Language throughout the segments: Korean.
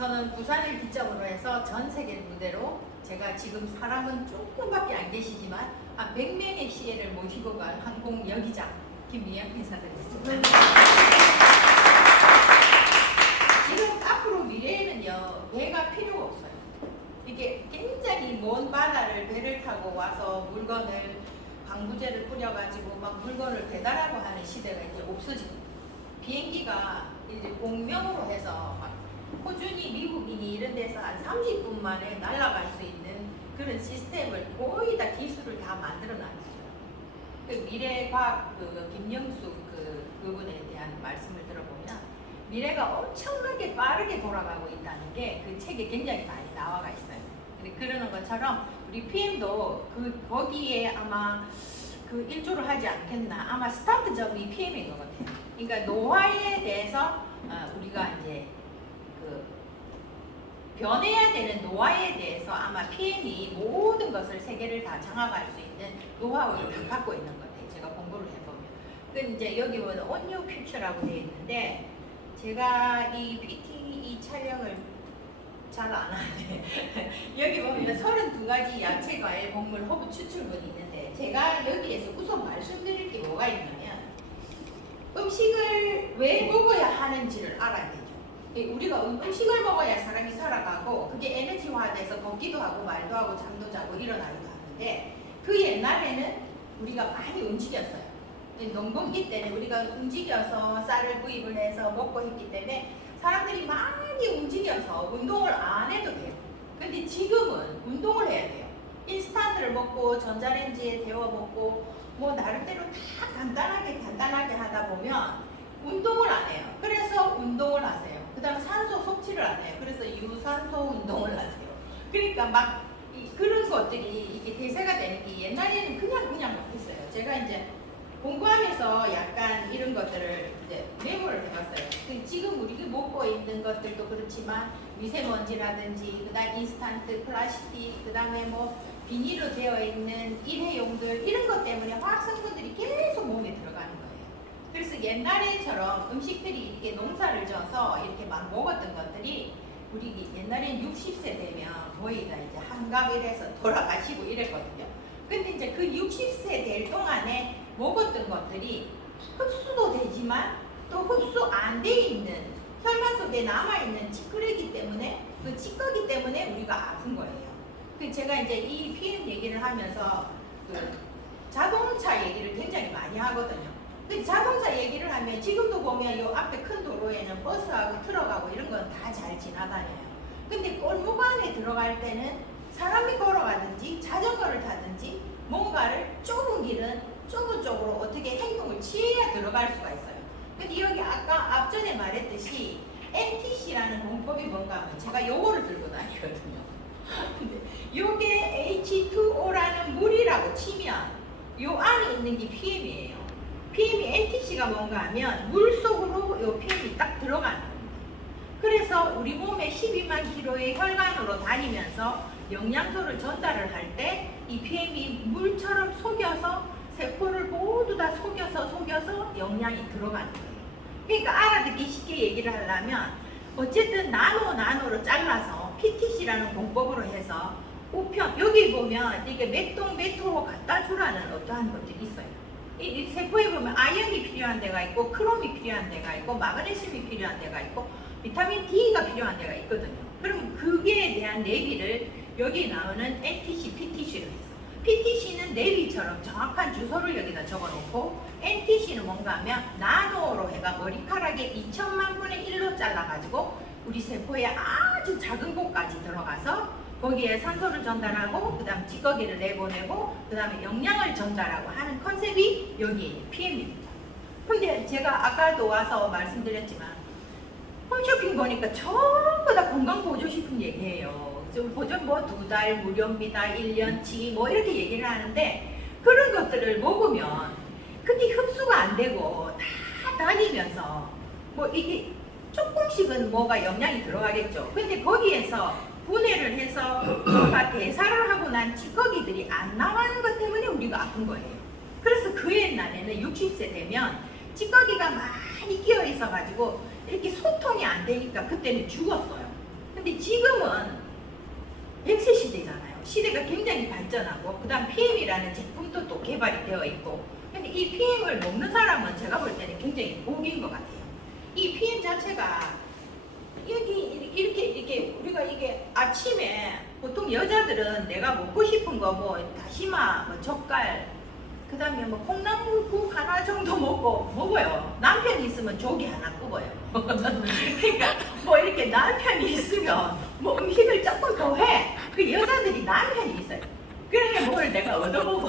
저는 부산을 기점으로 해서 전 세계 무대로 제가 지금 사람은 조금밖에 안 계시지만 한 100명의 시애를 모시고 간 항공 여기장 김미영 인사드리겠습니다. 지금 앞으로 미래에는요 배가 필요가 없어요. 이게 굉장히 먼 바다를 배를 타고 와서 물건을 방부제를 뿌려가지고 막 물건을 배달하고 하는 시대가 이제 없어지고 비행기가 이제 공명으로 해서 막 호주니 미국이니 이런 데서 한 30분 만에 날아갈 수 있는 그런 시스템을 거의 다 기술을 다 만들어 놨어요. 그 미래과학 김영숙 그분에 대한 말씀을 들어보면 미래가 엄청나게 빠르게 돌아가고 있다는 게 그 책에 굉장히 많이 나와가 있어요. 그러는 것처럼 우리 PM도 거기에 아마 그 일조를 하지 않겠나. 아마 스타트점이 PM인 것 같아요. 그러니까 노화에 대해서 우리가 이제 변해야 되는 노화에 대해서 아마 PM이 모든 것을 세계를 다 장악할 수 있는 노하우를 다 갖고 있는 것 같아요. 제가 공부를 해보면. 그 이제 여기 보면 On Your Future라고 되어 있는데 제가 이 PT 이 촬영을 잘 안 하는데 여기 보면 32가지 야채, 과일, 곡물, 허브 추출물이 있는데 제가 여기에서 우선 말씀드릴 게 뭐가 있냐면 음식을 왜 먹어야 하는지를 알아야 되죠. 우리가 음식을 먹어야 사람이 살아가고 그게 에너지화돼서 걷기도 하고 말도 하고 잠도 자고 일어나기도 하는데 그 옛날에는 우리가 많이 움직였어요. 농번기 때는 우리가 움직여서 쌀을 구입을 해서 먹고 했기 때문에 사람들이 많이 움직여서 운동을 안 해도 돼요. 근데 지금은 운동을 해야 돼요. 인스턴트를 먹고 전자레인지에 데워 먹고 뭐 나름대로 다 간단하게 하다 보면 운동을 안 해요. 그래서 운동을 하세요. 그 다음에 산소 섭취를 안 해요. 그래서 유산소 운동을 하세요. 그러니까 막 그런 것들이 이게 대세가 되는 게 옛날에는 그냥 막 했어요. 제가 이제 공부하면서 약간 이런 것들을 이제 메모를 해봤어요. 지금 우리가 먹고 있는 것들도 그렇지만 미세먼지라든지 그다음 인스턴트 플라스틱 그다음에 뭐 비닐로 되어 있는 일회용들 이런 것 때문에 화학성분들이 계속 몸에 들어가는 거예요. 그래서 옛날에처럼 음식들이 이렇게 농사를 져서 이렇게 막 먹었던 것들이 우리 옛날엔 60세 되면 거의 다 이제 한갑일에서 돌아가시고 이랬거든요. 근데 이제 그 60세 될 동안에 먹었던 것들이 흡수도 되지만 또 흡수 안 돼 있는 혈관 속에 남아있는 찌꺼기 때문에 그 찌꺼기 때문에 우리가 아픈 거예요. 제가 이제 이 PM 얘기를 하면서 그 자동차 얘기를 굉장히 많이 하거든요. 근데 자동차 얘기를 하면 지금도 보면 이 앞에 큰 도로에는 버스하고 트럭하고 이런 건 다 잘 지나다녀요. 근데 골목 안에 들어갈 때는 사람이 걸어가든지 자전거를 타든지 뭔가를 좁은 길은 좁은 쪽으로 어떻게 행동을 취해야 들어갈 수가 있어요. 근데 여기 아까 앞전에 말했듯이 NTC라는 공법이 뭔가 하면 제가 요거를 들고 다니거든요. 근데 요게 H2O라는 물이라고 치면 요 안에 있는 게 PM이에요. PM이 NTC가 뭔가 하면 물 속으로 요 PM이 딱 들어가는 겁니다. 그래서 우리 몸에 12만 킬로의 혈관으로 다니면서 영양소를 전달을 할 때 이 PM이 물처럼 속여서 세포를 모두 다 속여서 영양이 들어가는 거예요. 그러니까 알아듣기 쉽게 얘기를 하려면 어쨌든 나노로 잘라서 PTC라는 공법으로 해서 우편 여기 보면 이게 몇 동 몇 호로 갖다 주라는 어떠한 것들이 있어요. 이 세포에 보면 아연이 필요한 데가 있고 크롬이 필요한 데가 있고 마그네슘이 필요한 데가 있고 비타민 D가 필요한 데가 있거든요. 그럼 그게 대한 내비를 여기 나오는 NTC, PTC로 해서 PTC는 내비처럼 정확한 주소를 여기다 적어놓고 NTC는 뭔가 하면 나노로 해가 머리카락의 2천만 분의 1로 잘라가지고 우리 세포에 아주 작은 곳까지 들어가서 거기에 산소를 전달하고 그 다음 찌꺼기를 내보내고 그 다음에 영양을 전달하고 하는 컨셉이 여기 PM입니다. 근데 제가 아까도 와서 말씀드렸지만 홈쇼핑 보니까 전부 다 건강보조식품 얘기해요. 보전 뭐 2달 무료입니다, 1년치 뭐 이렇게 얘기를 하는데 그런 것들을 먹으면 근데 흡수가 안 되고 다 다니면서 뭐 이게 조금씩은 뭐가 영양이 들어가겠죠. 근데 거기에서 분해를 해서 뭔가 대사를 하고 난 찌꺼기들이 안 나가는 것 때문에 우리가 아픈 거예요. 그래서 그 옛날에는 60세 되면 찌꺼기가 많이 끼어 있어 가지고 이렇게 소통이 안 되니까 그때는 죽었어요. 근데 지금은 100세 시대잖아요. 시대가 굉장히 발전하고 그다음 PM이라는 제품도 또 개발이 되어 있고, 근데 이 PM을 먹는 사람은 제가 볼 때는 굉장히 복인 것 같아요. 이 PM 자체가 여기 이렇게 우리가 이게 아침에 보통 여자들은 내가 먹고 싶은 거 뭐 다시마, 뭐 젓갈, 그다음에 뭐 콩나물국 하나 정도 먹어요. 남편이 있으면 조기 하나 굽어요. 그러니까 뭐 이렇게 남편이 있으면 뭐 음식을 조금 더 해. 그 여자들이 남편이 있어요. 그래 뭘 내가 얻어먹어.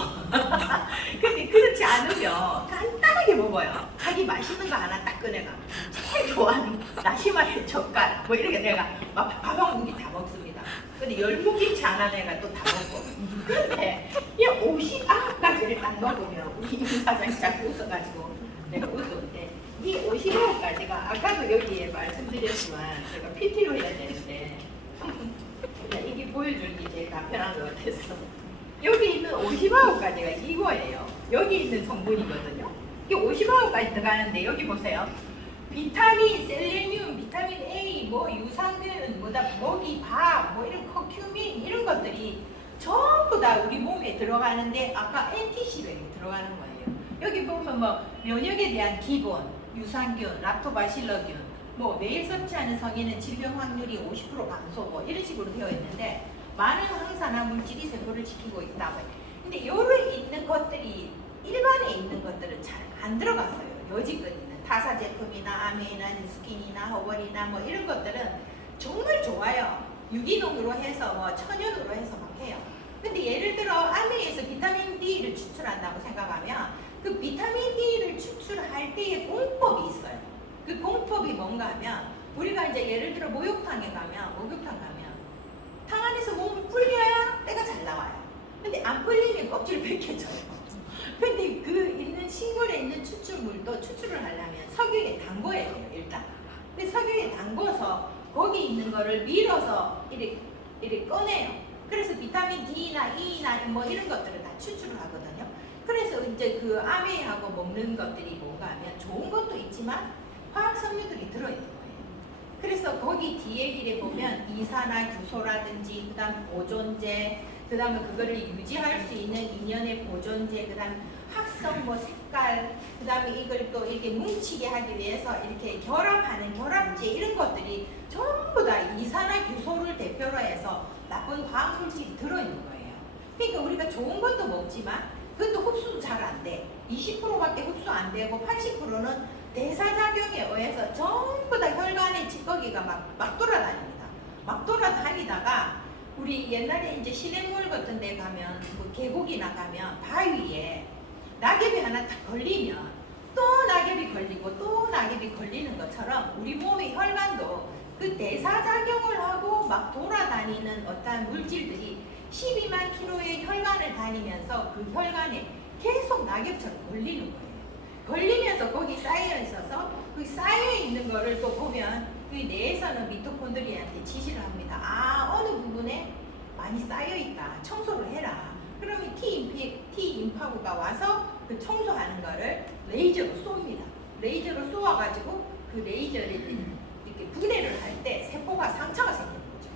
근데 그렇지 않으면 간단하게 먹어요. 자기 맛있는 거 하나 딱 꺼내가 제일 좋아하는 다시마에 젓갈 뭐 이렇게 내가 밥 한 공기 다 먹습니다. 근데 열무김치 하나 내가 또 다 먹고. 근데 이 50아까지를 딱 먹으면 우리 임 사장이 자꾸 웃어가지고 내가 웃었는데, 이 50아까지가 아까도 여기에 말씀드렸지만 제가 PT로 해야 되는데 이게 보여주기 제일 간편한 것 같았어. 여기 있는 50아홉가지가 이거예요. 여기 있는 성분이거든요. 이게 50아홉까지 들어가는데 여기 보세요. 비타민, 셀레늄, 비타민 A, 뭐 유산균, 뭐다 먹이, 밥, 뭐 이런 커큐민 이런 것들이 전부 다 우리 몸에 들어가는데 아까 NTC로 들어가는 거예요. 여기 보면 뭐 면역에 대한 기본, 유산균, 락토바실러균, 뭐 매일 섭취하는 성인은 질병 확률이 50% 감소 뭐 이런 식으로 되어 있는데 많은 항산화 물질이 세포를 지키고 있다고 해요. 근데 요래 있는 것들이 일반에 있는 것들은 잘 안 들어갔어요. 여지껏 있는 타사 제품이나 아메이나 뉴스킨이나 허벌이나 뭐 이런 것들은 정말 좋아요. 유기농으로 해서 뭐 천연으로 해서 막 해요. 근데 예를 들어 아메이에서 비타민 D를 추출한다고 생각하면 그 비타민 D를 추출할 때의 공법이 있어요. 그 공법이 뭔가 하면 우리가 이제 예를 들어 목욕탕 가면 탕 안에서 몸을 불려야 때가 잘 나와요. 근데 안 불리면 껍질을 벗겨져요. 근데 그 있는 식물에 있는 추출물도 추출을 하려면 석유에 담궈야 돼요, 일단. 근데 석유에 담궈서 거기 있는 거를 밀어서 이렇게 꺼내요. 그래서 비타민 D나 E나 뭐 이런 것들을 다 추출을 하거든요. 그래서 이제 그 아메이하고 먹는 것들이 뭔가 하면 좋은 것도 있지만 화학 섬유들이 들어있는 거예요. 그래서 거기 뒤에 길에 보면 이산화규소라든지 그다음 보존제, 그다음에 그거를 유지할 수 있는 인연의 보존제, 그다음 합성 뭐 색깔, 그다음에 이걸 또 이렇게 뭉치게 하기 위해서 이렇게 결합하는 결합제 이런 것들이 전부 다 이산화규소를 대표로 해서 나쁜 화학 물질이 들어있는 거예요. 그러니까 우리가 좋은 것도 먹지만 그것도 흡수도 잘 안 돼. 20%밖에 흡수 안 되고 80%는 대사작용에 의해서 전부 다 혈관의 찌꺼기가 막 돌아다닙니다. 막 돌아다니다가 우리 옛날에 이제 시냇물 같은 데 가면 뭐 계곡이나 가면 바위에 낙엽이 하나 딱 걸리면 또 낙엽이 걸리고 또 낙엽이 걸리는 것처럼 우리 몸의 혈관도 그 대사작용을 하고 막 돌아다니는 어떠한 물질들이 12만 킬로의 혈관을 다니면서 그 혈관에 계속 낙엽처럼 걸리는 거예요. 걸리면서 거기 쌓여 있어서 그 쌓여 있는 거를 또 보면 그 뇌에서는 미토콘드리아한테 지시를 합니다. 아, 어느 부분에 많이 쌓여 있다. 청소를 해라. 그러면 T임파구가 와서 그 청소하는 거를 레이저로 쏩니다. 레이저로 쏘아가지고 그 레이저를 이렇게 분해를 할 때 세포가 상처가 생기는 거죠.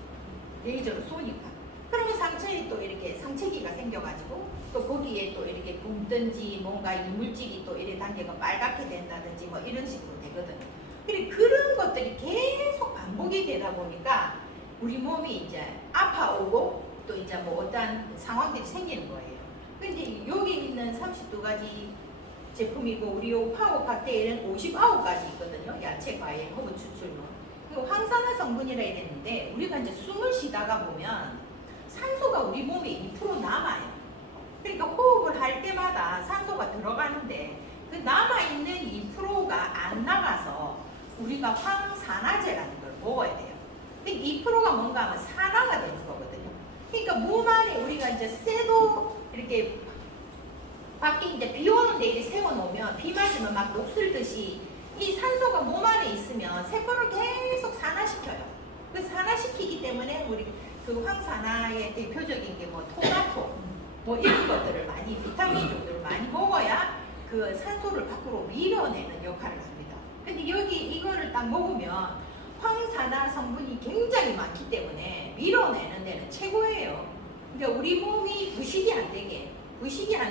레이저로 쏘니까. 그러면 상처에 또 이렇게 상처기가 생겨가지고 또 거기에 또 이렇게 붓든지 뭔가 이물질이 또 이래 단계가 빨갛게 된다든지 뭐 이런 식으로 되거든요. 근데 그런 것들이 계속 반복이 되다 보니까 우리 몸이 이제 아파오고 또 이제 뭐 어떠한 상황들이 생기는 거예요. 근데 여기 있는 32가지 제품이고 우리 요 파워 칵테일은 59가지 있거든요. 야채, 과일, 허브 추출물. 그 황산화 성분이라 이랬는데 우리가 이제 숨을 쉬다가 보면 산소가 우리 몸에 2% 남아요. 그러니까 호흡을 할 때마다 산소가 들어가는데 그 남아있는 2%가 안 나가서 우리가 황산화제라는 걸 먹어야 돼요. 근데 2%가 뭔가 하면 산화가 되는 거거든요. 그러니까 몸 안에 우리가 이제 쇠도 이렇게 밖에 이제 비 오는데 이렇게 세워놓으면 비 맞으면 막 녹슬듯이 이 산소가 몸 안에 있으면 세포를 계속 산화시켜요. 그 산화시키기 때문에 우리 그 황산화의 대표적인 게 뭐 토마토 뭐 이런 것들을 많이 비타민종들을 많이 먹어야 그 산소를 밖으로 밀어내는 역할을 합니다. 근데 여기 이거를 딱 먹으면 황산화 성분이 굉장히 많기 때문에 밀어내는 데는 최고예요. 그러니까 우리 몸이 부식이 안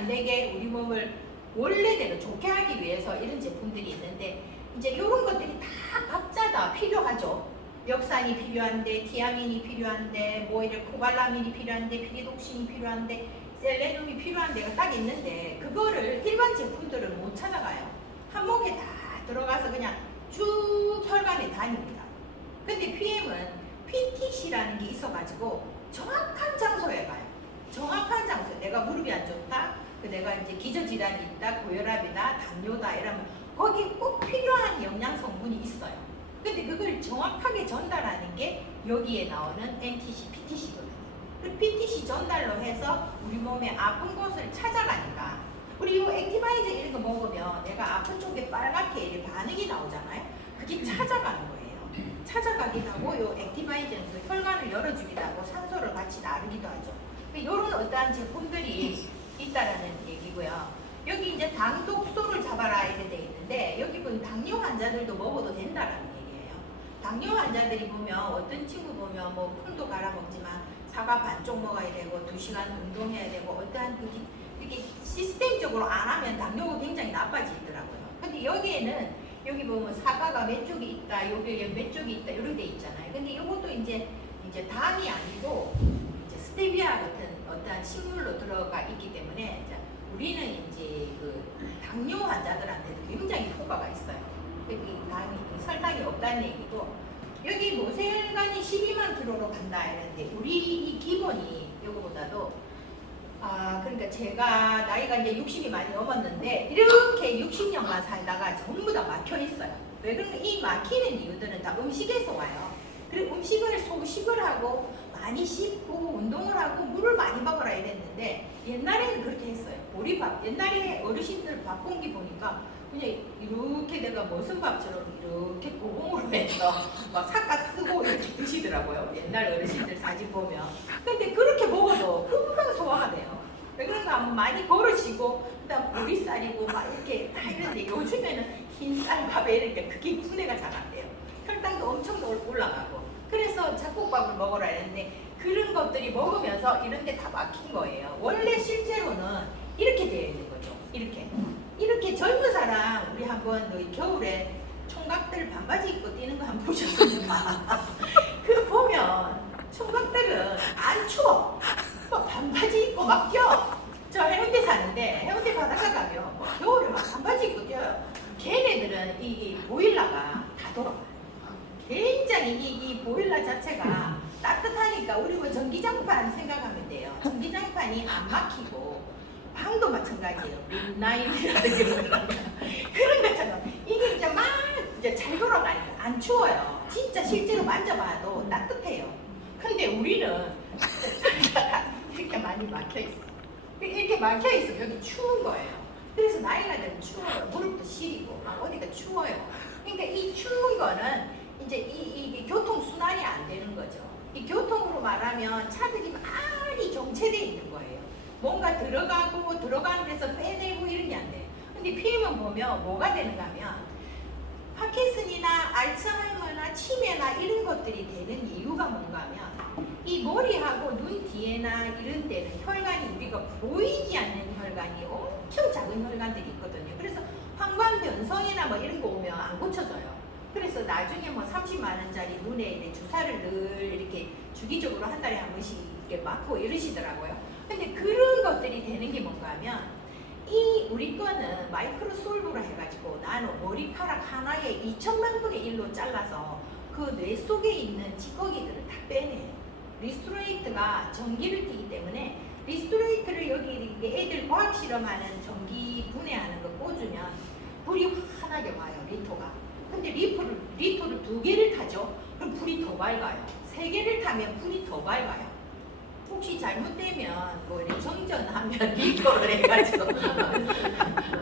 되게 우리 몸을 원래대로 좋게 하기 위해서 이런 제품들이 있는데 이제 이런 것들이 다 각자 다 필요하죠. 엽산이 필요한데, 티아민이 필요한데, 뭐 이래 코발라민이 필요한데, 피리독신이 필요한데, 셀레늄이 필요한 데가 딱 있는데 그거를 일반 제품들은 못 찾아가요. 한목에 다 들어가서 그냥 쭉 혈관에 다닙니다. 근데 PM은 PTC라는 게 있어가지고 정확한 장소에 가요. 정확한 장소. 내가 무릎이 안 좋다. 내가 이제 기저질환이 있다. 고혈압이다. 당뇨다. 이러면 거기 꼭 필요한 영양 성분이 있어요. 근데 그걸 정확하게 전달하는 게 여기에 나오는 NTC, PTC거든요. 그 PTC 전달로 해서 우리 몸의 아픈 곳을 찾아가니까 우리 이 액티바이저 이런 거 먹으면 내가 아픈 쪽에 빨갛게 이렇게 반응이 나오잖아요. 그게 찾아가는 거예요. 찾아가기도 하고 이 액티바이저는 그 혈관을 열어주기도 하고 산소를 같이 나르기도 하죠. 이런 어떠한 제품들이 있다라는 얘기고요. 여기 이제 당 독소를 잡아라 이렇게 돼 있는데 여기 보면 당뇨 환자들도 먹어도 된다라는 얘기예요. 당뇨 환자들이 보면 어떤 친구 보면 뭐 콩도 갈아 먹지만 사과 반쪽 먹어야 되고 2시간 운동해야 되고 어떠한 그 이렇게 시스템적으로 안 하면 당뇨가 굉장히 나빠지더라고요. 근데 여기에는 여기 보면 사과가 몇 쪽이 있다, 여기에 몇 쪽이 있다 이렇게 돼 있잖아요. 근데 이것도 이제 당이 아니고 이제 스테비아 같은 어떠한 식물로 들어가 있기 때문에 이제 우리는 이제 그 당뇨 환자들한테도 굉장히 효과가 있어요. 여기 설탕이 없다는 얘기고 여기 모세혈관이 12만 킬로로 간다 이랬는데 우리 이 기본이 이거보다도 그러니까 제가 나이가 이제 60이 많이 넘었는데 이렇게 60년간 살다가 전부 다 막혀 있어요. 왜 그런가? 이 막히는 이유들은 다 음식에서 와요. 그리고 음식을 소식을 하고 많이 씹고 운동을 하고 물을 많이 먹어라 이랬는데 옛날에는 그렇게 했어요. 보리밥. 옛날에 어르신들 밥 공기 보니까 그냥 이렇게 내가 무슨 밥처럼 이렇게 고공으로 해서 막 삭가 쓰고 이렇게 드시더라고요. 옛날 어르신들 사진 보면. 근데 그렇게 먹어도 금방 소화가 돼요. 왜 그런가 하면 많이 걸으시고 그다음 보리쌀이고 막 이렇게 다 이런데 요즘에는 흰쌀밥에 이렇게 그게 분해가 잘 안 돼요. 혈당도 엄청 올라가고 그래서 잡곡밥을 먹으라 했는데 그런 것들이 먹으면서 이런 데 다 막힌 거예요. 원래 실제로는 이렇게 되어 있는 거죠. 이렇게 젊은 사람 우리 한번 너희 겨울에 총각들 반바지 입고 뛰는 거 한번 보셨습니까? 그 보면 총각들은 안 추워. 막 반바지 입고 막 뛰어. 저 해운대 사는데 해운대 바닷가 가면 겨울에 막 반바지 입고 뛰어요. 걔네들은 이 보일러가 다 돌아가요. 굉장히 이 보일러 자체가 따뜻하니까 우리 뭐 전기장판 생각하면 돼요. 전기장판이 안 막히고 방도 마찬가지예요. 립라인이라는 그런 것처럼 이게 이제 막 이제 잘 돌아가니까 안 추워요. 진짜 실제로 만져봐도 따뜻해요. 근데 우리는 이렇게 많이 막혀 있어. 이렇게 막혀 있으면 여기 추운 거예요. 그래서 나이가 되면 추워요. 무릎도 시리고 어디가 추워요. 그러니까 이 추운 거는 이제 이게 교통 순환이 안 되는 거죠. 이 교통으로 말하면 차들이 많이 정체되어 있는 거예요. 뭔가 들어가는 데서 빼내고 이런 게 안 돼요. 근데 PM은 보면 뭐가 되는가 하면 파킨슨이나 알츠하이머나 치매나 이런 것들이 되는 이유가 뭔가 하면 이 머리하고 눈 뒤에나 이런 데는 혈관이 우리가 보이지 않는 혈관이 엄청 작은 혈관들이 있거든요. 그래서 황관변성이나 뭐 이런 거 오면 안 고쳐져요. 그래서 나중에 뭐 30만 원짜리 눈에 이제 주사를 늘 이렇게 주기적으로 한 달에 한 번씩 이렇게 맞고 이러시더라고요. 근데 그런 것들이 되는 게 뭔가 하면 이 우리 거는 마이크로 솔브로 해가지고 나는 머리카락 하나에 2천만 분의 1로 잘라서 그 뇌 속에 있는 찌꺼기들을 다 빼내요. 리스토레이트가 전기를 띠기 때문에 리스토레이트를 여기 애들 과학 실험하는 전기 분해하는 거 꽂으면 불이 환하게 와요. 리토가. 근데 리토를 2개를 타죠. 그럼 불이 더 밝아요. 3개를 타면 불이 더 밝아요. 혹시 잘못되면 뭐 정전하면 리토를 해가지고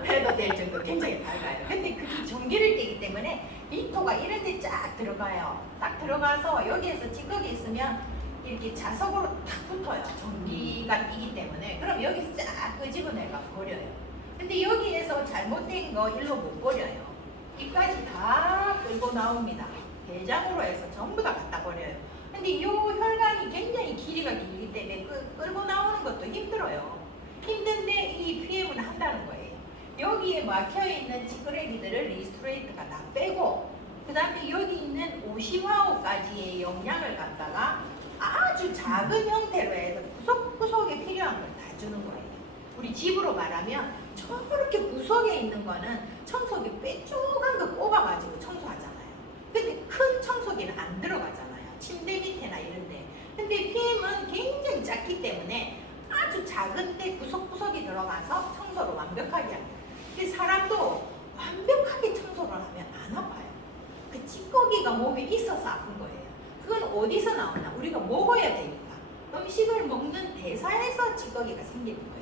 해도 될 정도 굉장히 밝아요. 근데 그게 전기를 띠기 때문에 리토가 이런 데 쫙 들어가요. 딱 들어가서 여기에서 찌꺼기 있으면 이렇게 자석으로 탁 붙어요. 전기가 띠기 때문에. 그럼 여기서 쫙 끄집어내가 버려요. 근데 여기에서 잘못된 거 일로 못 버려요. 이까지 다 끌고 나옵니다. 대장으로 해서 전부 다 갖다 버려요. 근데 이 혈관이 굉장히 길이가 길기 때문에 끌고 나오는 것도 힘들어요. 힘든데 이 PM을 한다는 거예요. 여기에 막혀있는 찌끄레기들을 리스토레이트가 다 빼고 그 다음에 여기 있는 오시화호까지의 영양을 갖다가 아주 작은 형태로 해서 구석구석에 필요한 걸 다 주는 거예요. 우리 집으로 말하면 저렇게 구석에 있는 거는 청소기 빼쪽한 거 꼽아가지고 청소하잖아요. 근데 큰 청소기는 안 들어가잖아요. 침대 밑에나 이런데. 근데 PM은 굉장히 작기 때문에 아주 작은데 구석구석이 들어가서 청소를 완벽하게 합니다. 근데 사람도 완벽하게 청소를 하면 안 아파요. 그 찌꺼기가 몸에 있어서 아픈 거예요. 그건 어디서 나오나? 우리가 먹어야 되니까. 음식을 먹는 대사에서 찌꺼기가 생기는 거예요.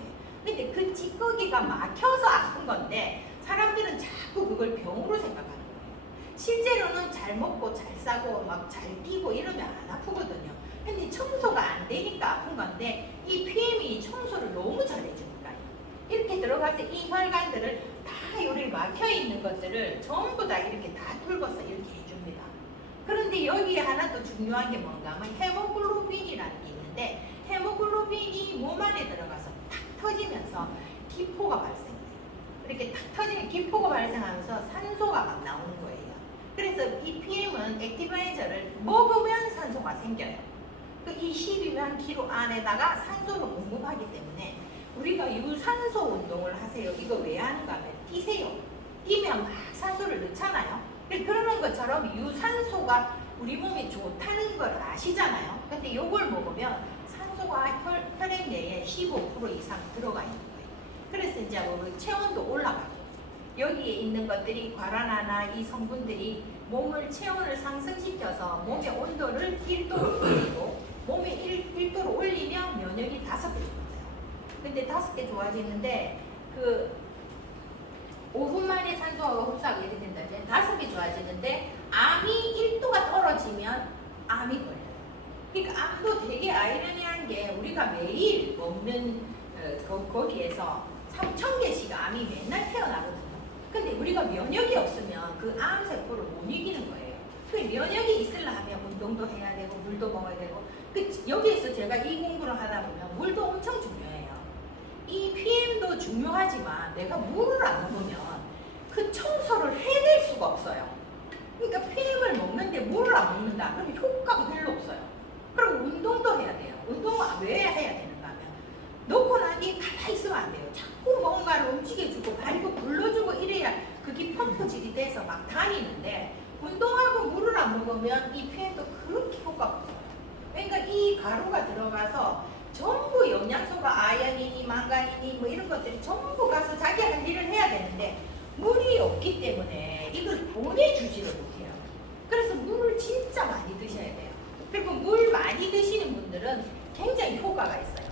근데 그 찌꺼기가 막혀서 아픈 건데 사람들은 자꾸 그걸 병으로 생각하는 거예요. 실제로는 잘 먹고 잘 싸고 막 잘 뛰고 이러면 안 아프거든요. 근데 청소가 안 되니까 아픈 건데 이 PM이 청소를 너무 잘해주니까요. 이렇게 들어가서 이 혈관들을 다 여기 막혀있는 것들을 전부 다 이렇게 다 뚫어서 이렇게 해줍니다. 그런데 여기에 하나 더 중요한 게 뭔가 하면 헤모글로빈이라는 게 있는데 헤모글로빈이 몸 안에 들어가서 탁 터지면서 기포가 발생해요. 이렇게 탁 터지면 기포가 발생하면서 산소가 막 나오는 거예요. 그래서 이 PM은 액티바이저를 먹으면 산소가 생겨요. 이 12만 kg 안에다가 산소를 공급하기 때문에 우리가 유산소 운동을 하세요. 이거 왜 하는가 하면 뛰세요. 뛰면 막 산소를 넣잖아요. 그러는 것처럼 유산소가 우리 몸에 좋다는 걸 아시잖아요. 근데 이걸 먹으면 산소가 혈액 내에 15% 이상 들어가 있는 거예요. 그래서 이제 뭐 체온도 올라가고 여기에 있는 것들이 과란화나 이 성분들이 몸을 체온을 상승시켜서 몸의 온도를 1도로 올리고 몸에 1도로 올리면 면역이 5배 좋아져요. 근데 5개 좋아지는데 그 5분 만에 산소가 흡수하게 된다면 5배 좋아지는데 암이 1도가 떨어지면 암이 걸려요. 그러니까 암도 되게 아이러니한 게 우리가 매일 먹는 거기에서 3,000개씩 암이 맨날 태어나거든요. 근데 우리가 면역이 없으면 그 암세포를 못 이기는 거예요. 그 면역이 있으려면 운동도 해야 되고 물도 먹어야 되고 여기에서 제가 이 공부를 하다 보면 물도 엄청 중요해요. 이 PM도 중요하지만 내가 물을 안 먹으면 그 청소를 해낼 수가 없어요. 그러니까 PM을 먹는데 물을 안 먹는다. 그러면 효과가 별로 없어요. 그리고 운동도 해야 돼요. 운동은 왜 해야 되는가 하면 놓고 나니 가만히 있으면 안 돼요. 자꾸 뭔가를 움직여주고 발도 굴러주고 이래야 그게 펌프질이 돼서 막 다니는데 운동하고 물을 안 먹으면 이 PM도 그렇게 효과가 없어요. 그러니까 이 가루가 들어가서 전부 영양소가 아연이니 망간이니 뭐 이런 것들이 전부 가서 자기 할 일을 해야 되는데 물이 없기 때문에 이걸 보내주지를 못해요. 그래서 물을 진짜 많이 드셔야 돼요. 그리고 물 많이 드시는 분들은 굉장히 효과가 있어요.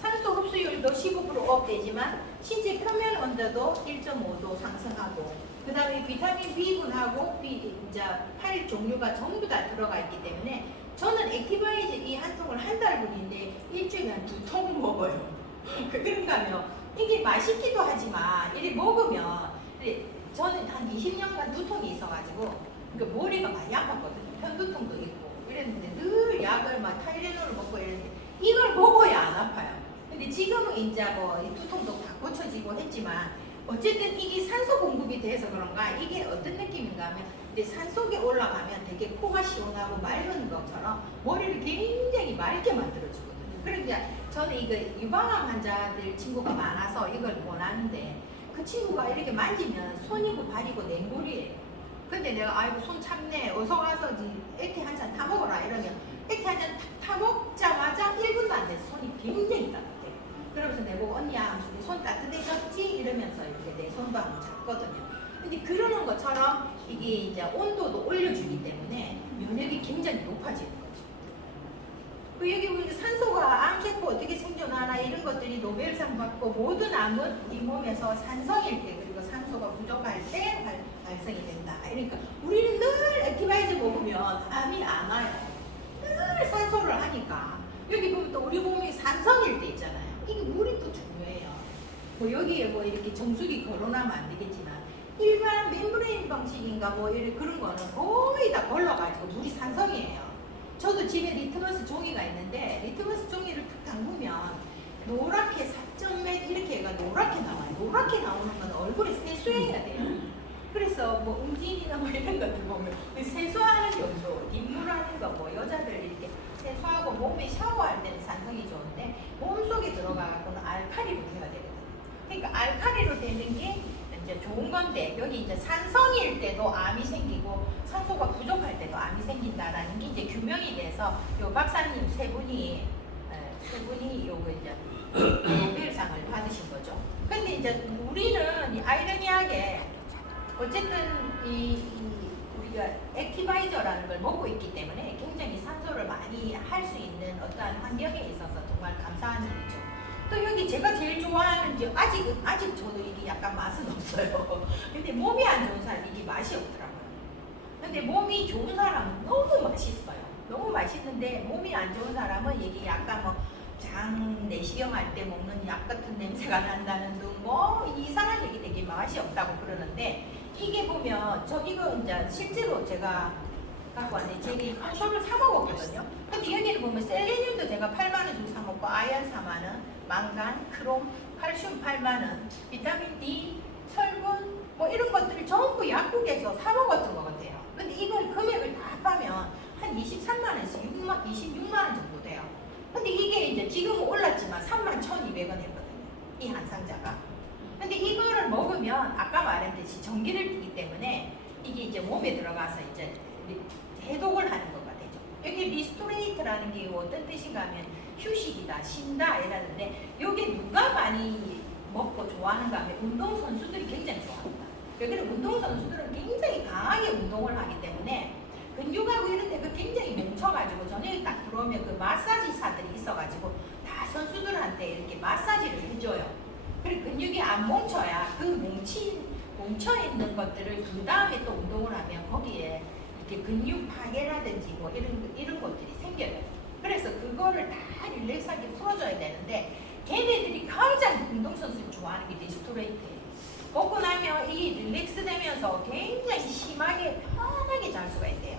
산소 흡수율도 15% 업되지만 신체 표면 온도도 1.5도 상승하고 그 다음에 비타민 B군하고 이제 8 종류가 전부 다 들어가 있기 때문에 저는 액티바이즈 이 한 통을 한 달분인데 일주일에 한 2통 먹어요. 그런가 하면 이게 맛있기도 하지만 이렇게 먹으면 저는 한 20년간 두통이 있어가지고 그러니까 머리가 많이 아팠거든요. 편두통도 있고 이랬는데 늘 약을 막 타이레놀을 먹고 이랬는데 이걸 먹어야 안 아파요. 근데 지금은 이제 뭐 두통도 다 고쳐지고 했지만 어쨌든 이게 산소 공급이 돼서 그런가 이게 어떤 느낌인가 하면 근데 산속에 올라가면 되게 코가 시원하고 맑은 것처럼 머리를 굉장히 맑게 만들어주거든요. 그러니까 저는 이거 유방암 환자들 친구가 많아서 이걸 원하는데 그 친구가 이렇게 만지면 손이고 발이고 냉골이에요. 근데 내가 아이고 손 참네 어서 와서 액티 한 잔 타먹어라 이러면 액티 한 잔 타먹자마자 1분도 안 돼서 손이 굉장히 따뜻해요. 그러면서 내보고 언니야 손 따뜻해졌지? 이러면서 이렇게 내 손도 한번 잡거든요. 근데 그러는 것처럼 이게 이제 온도도 올려주기 때문에 면역이 굉장히 높아지는 거죠. 그 여기 보니까 산소가 암세포 어떻게 생존하나 이런 것들이 노벨상 받고 모든 암은 우리 몸에서 산성일 때 그리고 산소가 부족할 때 발생이 된다. 그러니까 우리는 늘 액티바이즈 먹으면 암이 안 와요. 늘 산소를 하니까 여기 보면 또 우리 몸이 산성일 때 있잖아요. 이게 물이 또 중요해요. 뭐 여기에 뭐 이렇게 정수기 걸어놔면 안 되겠지만 일반 멤브레인 방식인가 뭐 이런 그런 거는 거의 다 걸러가지고 물이 산성이에요. 저도 집에 리트머스 종이가 있는데 리트머스 종이를 탁 담그면 노랗게 4.몇 이렇게 해가 노랗게 나와요. 노랗게 나오는 건 얼굴에 세수해야 돼요. 그래서 뭐 응진이나 뭐 이런 것들 보면 세수하는 용도, 입물하는 거 뭐 여자들 이렇게 세수하고 몸에 샤워할 때는 산성이 좋은데 몸속에 들어가고는 알칼리로 돼야 되거든요. 그러니까 알칼리로 되는 게 이제 좋은 건데 여기 이제 산성일 때도 암이 생기고 산소가 부족할 때도 암이 생긴다라는 게 이제 규명이 돼서 요 박사님 세 분이 요거 이제 노벨상을 받으신 거죠. 근데 이제 우리는 아이러니하게 어쨌든 우리가 액티바이저라는 걸 먹고 있기 때문에 굉장히 산소를 많이 할 수 있는 어떠한 환경에 있어서 정말 감사한 일이죠. 또 여기 제가 제일 좋아하는 아직 저도 이게 약간 맛은 없어요. 근데 몸이 안 좋은 사람 이게 맛이 없더라고요. 근데 몸이 좋은 사람은 너무 맛있어요. 너무 맛있는데 몸이 안 좋은 사람은 이게 약간 뭐 장 내시경 할 때 먹는 약 같은 냄새가 난다는 등 뭐 이상한 얘기 되게 맛이 없다고 그러는데 이게 보면 이거 이제 실제로 제가 갖고 왔는데 제가 한솔을 사 먹었거든요. 근데 여기를 보면 셀레늄도 제가 8만 원 주고 사 먹고 아연 4만 원, 망간, 크롬, 칼슘 8만 원, 비타민 D, 철분 뭐 이런 것들을 전부 약국에서 사 먹었던 것 같아요. 근데 이걸 금액을 다 합하면 한 23만 원에서 26만 원 정도 돼요. 근데 이게 이제 지금은 올랐지만 31,200원 했거든요. 이 한 상자가. 근데 이거를 먹으면 아까 말했듯이 전기를 주기 때문에 이게 이제 몸에 들어가서 이제 해독을 하는 거가 되죠. 여기 리스토레이트라는 게 어떤 뜻인가 하면 휴식이다, 쉰다 이라는데 여기 누가 많이 먹고 좋아하는가 하면 운동선수들이 굉장히 좋아합니다. 여기는 운동선수들은 굉장히 강하게 운동을 하기 때문에 근육하고 이런 데가 굉장히 뭉쳐가지고 저녁에 딱 들어오면 그 마사지사들이 있어가지고 다 선수들한테 이렇게 마사지를 해줘요. 그리고 근육이 안 뭉쳐야 그 뭉쳐있는 것들을 그 다음에 또 운동을 하면 거기에 이렇게 근육 파괴라든지 뭐 이런 것들이 생겨요. 그래서 그거를 다 릴렉스하게 풀어줘야 되는데 걔네들이 가장 운동선수를 좋아하는 게 리스토레이트예요. 먹고 나면 이 릴렉스 되면서 굉장히 심하게 편하게 잘 수가 있대요.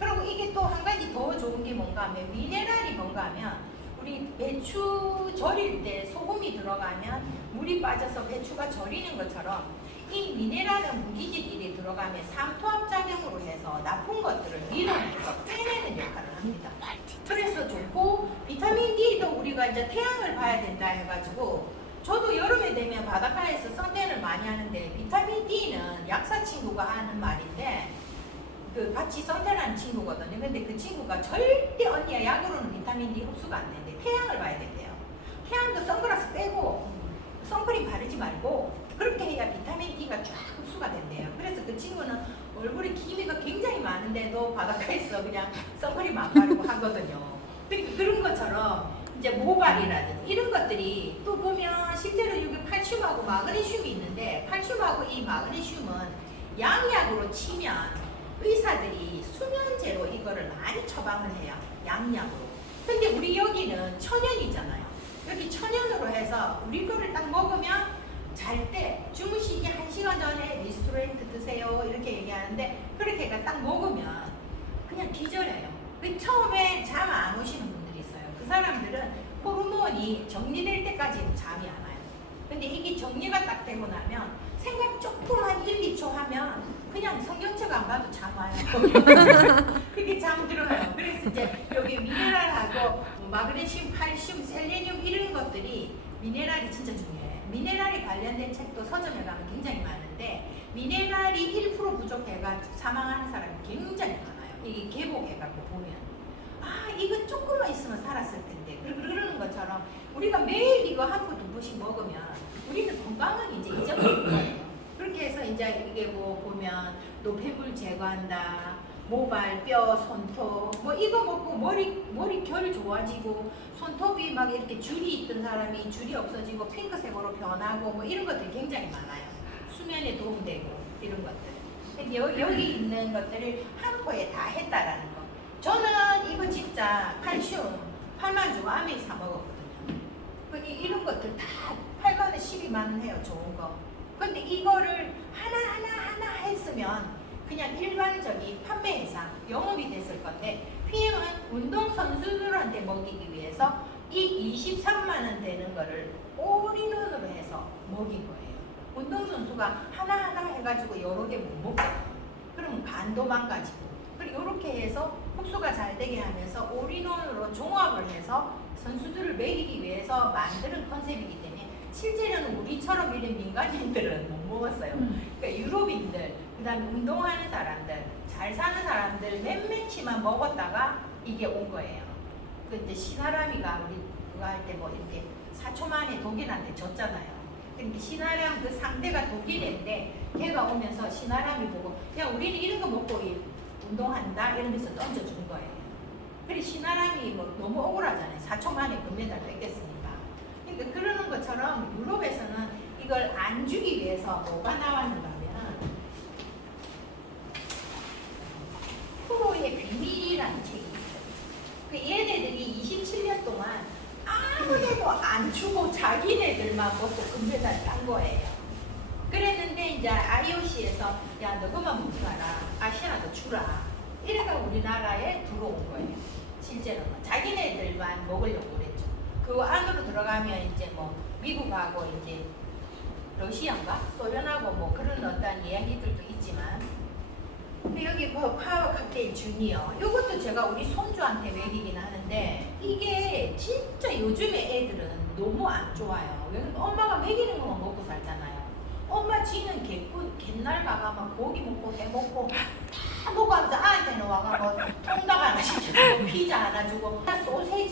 그리고 이게 또 한 가지 더 좋은 게 뭔가 하면 미네랄이 뭔가 하면 우리 배추 절일 때 소금이 들어가면 물이 빠져서 배추가 절이는 것처럼 이 미네랄은 무기질이 들어가면 삼투압작용으로 해서 나쁜 것들을 밀어내서 빼내는 역할을 합니다. 그래서 좋고 비타민 D도 우리가 이제 태양을 봐야 된다 해가지고 저도 여름에 되면 바닷가에서 선탠을 많이 하는데 비타민 D는 약사 친구가 하는 말인데 그 같이 선탠하는 친구거든요. 근데 그 친구가 절대 언니야 약으로는 비타민 D 흡수가 안 되는데 태양을 봐야 된대요. 태양도 선글라스 빼고 선크림 바르지 말고 그렇게 해야 비타민 D가 쫙 흡수가 된대요. 그래서 그 친구는 얼굴에 기미가 굉장히 많은데도 바닷가에서 그냥 선크림 안 바르고 하거든요. 그러니까 그런 것처럼 이제 모발이라든지 이런 것들이 또 보면 실제로 여기 칼슘하고 마그네슘이 있는데 칼슘하고 이 마그네슘은 양약으로 치면 의사들이 수면제로 이거를 많이 처방을 해요. 양약으로. 근데 우리 여기는 천연이잖아요. 여기 천연으로 해서 우리 거를 딱 먹으면 잘 때 주무시기 1시간 전에 리스토레이트 드세요 이렇게 얘기하는데 그렇게 해가 딱 먹으면 그냥 기절해요. 처음에 잠 안 오시는 분들이 있어요. 그 사람들은 호르몬이 정리될 때까지는 잠이 안 와요. 근데 이게 정리가 딱 되고 나면 생각 조금 한 1, 2초 하면 그냥 성경책 안 봐도 잠 와요. 그게 잠들어요. 그래서 이제 여기 미네랄하고 마그네슘, 칼슘, 셀레늄 이런 것들이 미네랄이 진짜 중요해요. 미네랄이 관련된 책도 서점에 가면 굉장히 많은데 미네랄이 1% 부족해가지고 사망하는 사람이 굉장히 많아요. 이게 개복해갖고 보면 이거 조금만 있으면 살았을 텐데 그러는 것처럼 우리가 매일 이거 한 포, 두 포씩 먹으면 우리는 건강은 이제 잊어버릴 거예요. 그렇게 해서 이제 이게 뭐 보면 노폐물 제거한다, 모발, 뼈, 손톱 뭐 이거 먹고 머리 결 좋아지고 손톱이 막 이렇게 줄이 있던 사람이 줄이 없어지고 핑크색으로 변하고 뭐 이런 것들이 굉장히 많아요. 수면에 도움되고 이런 것들. 여기 있는 것들을 한 포에 다 했다라는 거. 저는 이거 진짜 칼슘 8만 주고 아메이 사 먹었거든요. 이런 것들 다 8만 원, 12만 원 해요. 좋은 거. 근데 이거를 하나 했으면 그냥 일반적인 판매회사 영업이 됐을 건데 PM은 운동선수들한테 먹이기 위해서 이 23만 원 되는 거를 올인원으로 해서 먹인 거예요. 운동선수가 하나하나 해가지고 여러 개 못 먹잖아요. 그러면 간도 망가지고. 그리고 이렇게 해서 흡수가 잘 되게 하면서 올인원으로 종합을 해서 선수들을 먹이기 위해서 만드는 컨셉이기 때문에 실제로는 우리처럼 이런 민간인들은 못 먹었어요. 그러니까 유럽인들, 그 다음에 운동하는 사람들, 잘 사는 사람들 몇몇이만 먹었다가 이게 온 거예요. 그 이제 신하람이가 우리 그거 할 때 뭐 이렇게 4초 만에 독일한테 졌잖아요. 그러니까 신하람 그 상대가 독일인데 걔가 오면서 신하람이 보고 그냥 우리는 이런 거 먹고 운동한다 이러면서 던져준 거예요. 그래 신하람이 뭐 너무 억울하잖아요. 4초 만에 금메달 뺏겼으니까. 그러니까 그러는 것처럼 유럽에서는 이걸 안 주기 위해서 뭐가 나왔는가 하면 프로의 비밀이라는 책이 있어요. 그 얘네들이 27년 동안 아무데도 안 주고 자기네들만 먹고 금메달 딴 거예요. 그랬는데 이제 IOC에서 야 너 그만 먹지 마라. 아시아도 주라. 이래가 우리나라에 들어온 거예요. 실제로는 자기네들만 먹으려고 그랬죠. 그 안으로 들어가면 이제 뭐 미국하고 이제 러시아인가 소련하고 뭐 그런 어떤 이야기들도 있지만 근데 여기 뭐 파워 칵테일 주니어 이것도 제가 우리 손주한테 먹이긴 하는데 이게 진짜 요즘에 애들은 너무 안 좋아요. 왜냐면 엄마가 먹이는 것만 먹고 살잖아요. 엄마 지는 옛날 가가면 고기 먹고 해 먹고 다 먹고 하면서 아한테는 와가 뭐 통닭 하나 시켜주고 피자 하나 주고 소세지